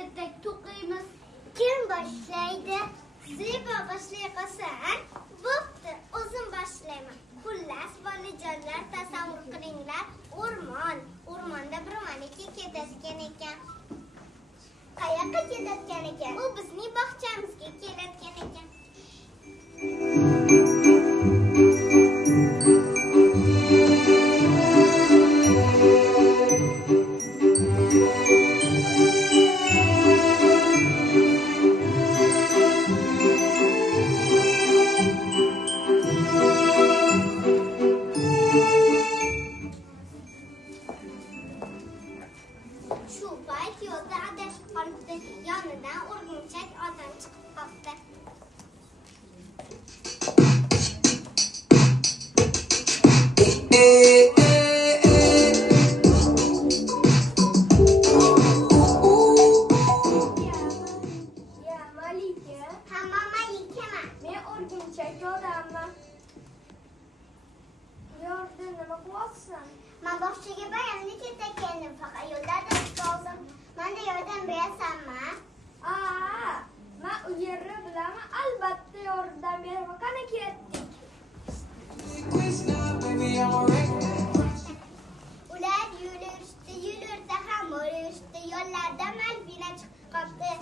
ertak to'qiymiz. Kim boshlaydi? Zebo boshlay qolsang, bo'pti, o'zim boshlayman. Xullas, bolajonlar, tasavvur qilinglar, o'rmonda bir maniki ketayotgan ekan. Qayoqqa ketayotgan ekan? U bizning bog'chamizga kelayotgan ekan. Shu payt yo'lda adashib qolibdi. Yonidan o'rgimchak odam chiqib qolibdi. Ya Malika, Hamma malikaman. men o'rgimchak odamman. Yo'qda nima qilyapsan? Men bog'chaga bayramni ketayotgandim, faqat yo'lda adashib qoldim. Menda yordam berasanmi? Men u yerni bilaman, albatta yordam beraman. Qani ketdik. Ular yurishdi, ham o'rishdi. Yo'llarda Malvina chiqib qoldi.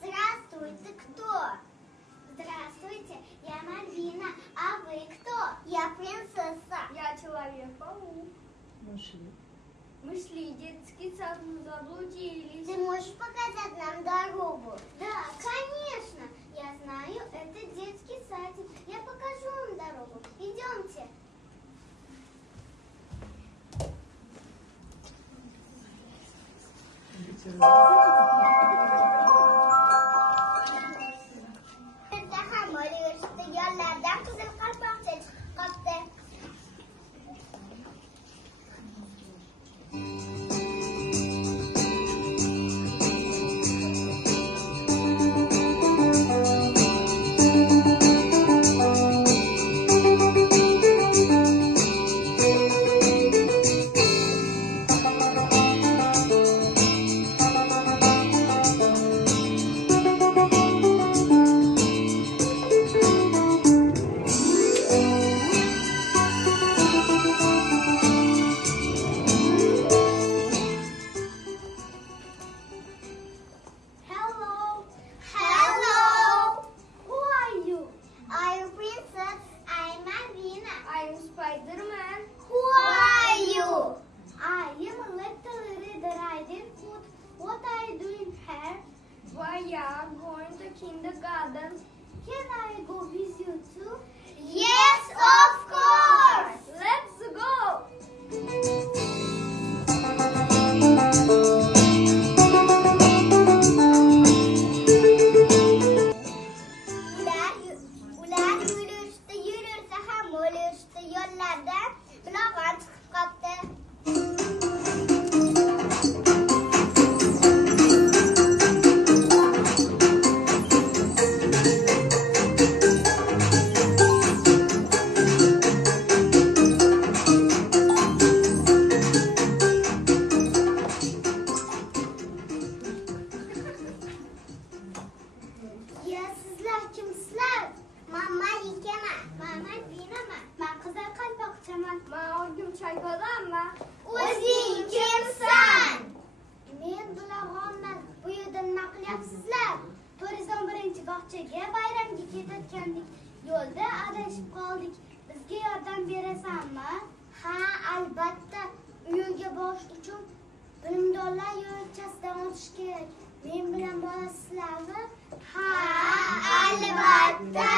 Здравствуйте, кто? Здравствуйте, я Мальвина. А вы кто? Я принцесса. Я Человек-паук. Мы шли в детский сад, мы заблудились. Ты можешь показать нам дорогу? Да, конечно. Я знаю, это детский садик. Я покажу вам дорогу. Идемте. Ham o'rishdi. Yo'llardan qizil qalpoqcha chiqib qoldi. Spider-Man. Who are you? I am a little Red Riding Hood. What are you doing here? Why you are going to kindergarten? Can I go with you too? Yes, of course. Let's go. Ular yurishdi, ham o'rishdi. Yo'llardan bilog'on chiqib qoldi. Ya sizlar kimsizlar? Men malikaman. Men Malvinaman. Men qizil qalpoqchaman. Men o'rgimchak odamman. O'zing kimsan? Men bilag'onman. Bu yerda nima qilyapsizlar? 401-bog'chaga bayramga ketayotgandik. Yo'lda adashib qoldik. Bizga yordam berasanmi? Ha, albatta. Uyga borish uchun bilimdonlar yo'lchasidan o'tish kerak. Men bilan borasizlarmi? Ha, albatta.